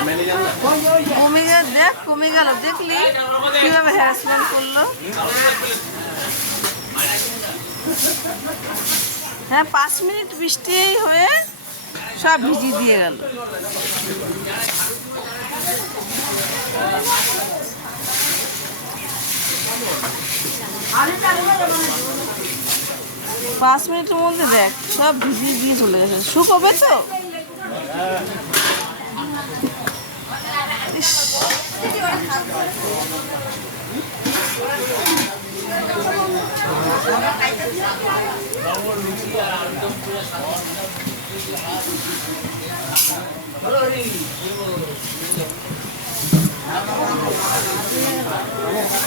কমে গেল, দেখ কমে গেল, দেখলি কিভাবে হ্যারাসমেন্ট করলো। হ্যাঁ 5 মিনিট বৃষ্টি হয়ে সব ভিজিয়ে দিয়ে গেল। পাঁচ মিনিটের মধ্যে দেখ সব ভিজিয়ে দিয়ে চলে গেছে। শুকোবে তো।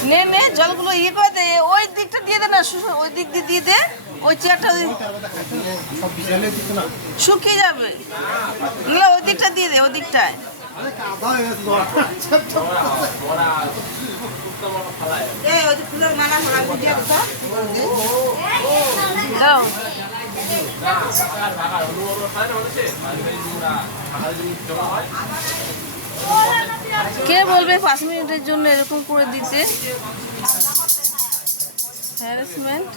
নে নে জলগুলো ইয়ে করে দে, ওই দিকটা দিয়ে দে না, ওই দিক দিয়ে দে, ওই চেয়ারটা শুকিয়ে যাবে, ওই দিকটা দিয়ে দে, ওই দিকটায়। কে বলবে 5 মিনিটের জন্য এরকম করে দিতে? হ্যারাসমেন্ট।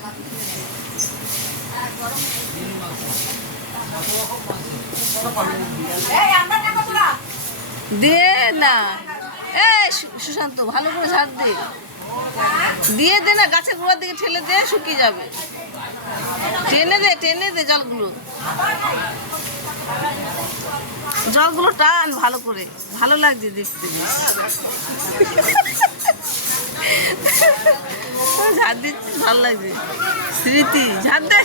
দে না, সুশান্ত ভালো করে ঝাড় দে, দিয়ে দে না, গাছের গোড়ার দিকে ঠেলে দে, শুকিয়ে যাবে। টেনে দে জলগুলো, জলগুলো টান ভালো করে, ভালো লাগছে দেখতে। ঝাড় দিচ্ছিস, ভালো লাগছে। স্মৃতি ঝাড় দে,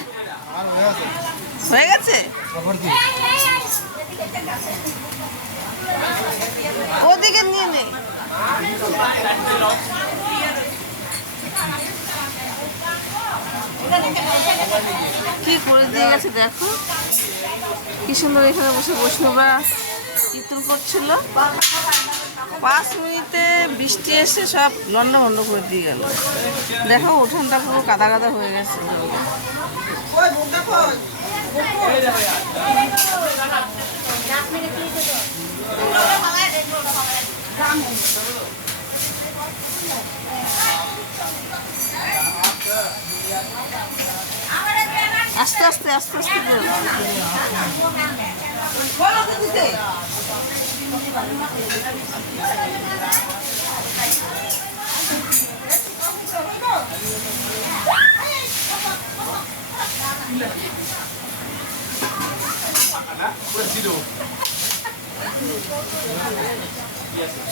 হয়ে গেছে। ওদিকে নিয়ে নে। কি করে দিয়ে গেছে দেখো, কি সুন্দর। এখানে বসে বৈষ্ণবরা কীর্তন করছিল। 5 মিনিটে বৃষ্টি এসে সব লন্ডভন্ড করে দিয়ে গেল। দেখো উঠানটা পুরো কাদা কাদা হয়ে গেছে। আস্তে আস্তে আস্তে আস্তে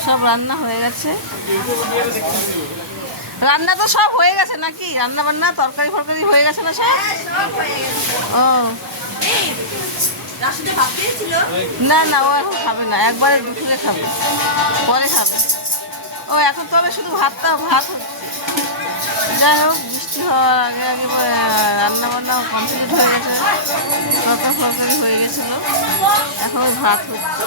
সব রান্না হয়ে গেছে। রান্না তো সব হয়ে গেছে নাকি? রান্না বান্না তরকারি ফরকারি হয়ে গেছে না সব? ও না না, ও এখন খাবে না, একবারে দুপুরে খাবে, পরে খাবে। ও এখন তবে শুধু ভাত হচ্ছে। যাই হোক, বৃষ্টি হওয়ার আগে আগে রান্না বান্না কমপ্লিট হয়ে গেছে, তরকারি ফরকারি হয়ে গেছিলো, এখন ভাত হচ্ছে।